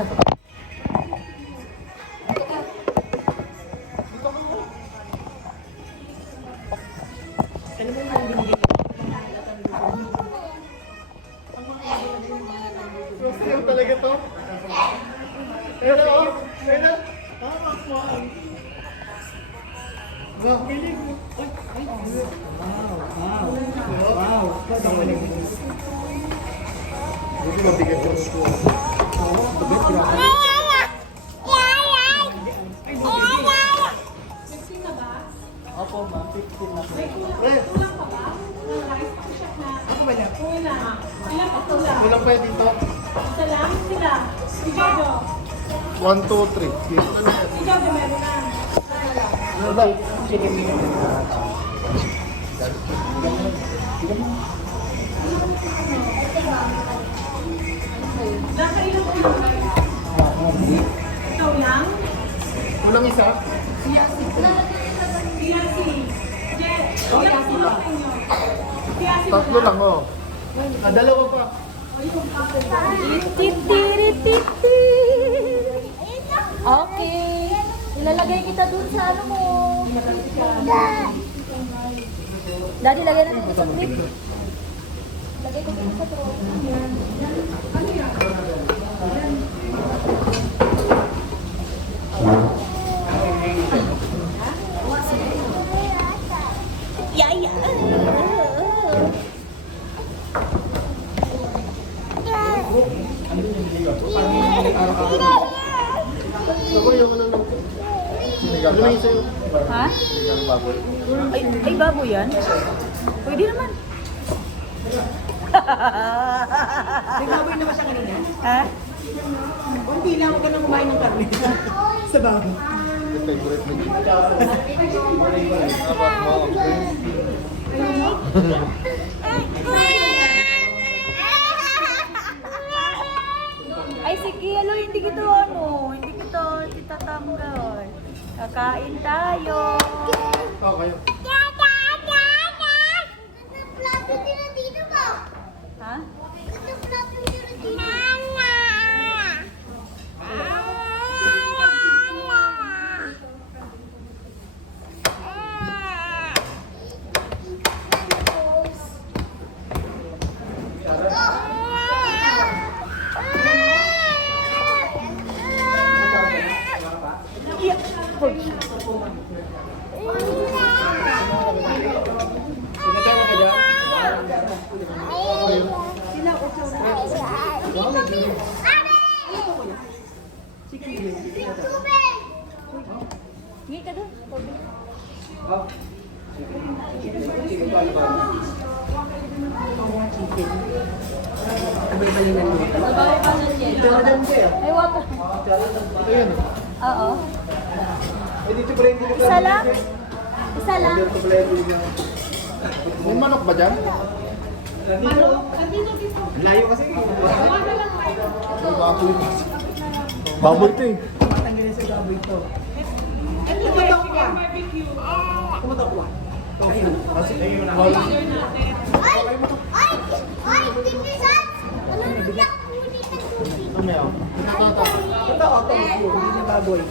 Sa'yo talaga to? Pero, pero, wow. Hindi mabigat yung school. Opo, ma'am. 15 na. Ako ba niya? Ilang pwede dito? Isa lang sila. Si Jojo. 1, 2, 3. Si Jojo meron na. Ano ba? Nakailan ko yun. Ikaw lang? Kulang isa? Siya si Jet. Ilang sila sa inyo? Siya si Tatlo lang, oh. Dalawa pa. Okay. Ilalagay kita dun sa ano mo. Daddy, lagay natin ito sa clip. Lagay ko dito sa troll. Yeah. Ako yung ano lang. Sinigang ba? Ha? Sinigang baboy. Ay, baboy yan? Pwede naman. May baboy naman siya kanina. Ha? Hindi lang, huwag ka nang kumain ng karne. Sa baboy. Yung favorite na dito. Dapat mo. Ay, sige, alo, hindi kita ano. Hindi kita titatanggal. Kakain tayo. Oh, kayo. Ha? Sinasama ka dyan? Hindi ka doon. Abay-balinan mo. Ay, water. Ito yun. Oo. Eh, dito pala hindi Isa lang? Isa lang? May manok ba dyan? Layo kasi. May baboy. Baboy ito eh. Matanggalin sa baboy ito. Kumatok ka. Kumatok ka. Ayun. Kasi wala. Ano yan? Totoo, ito. Hindi na baboy.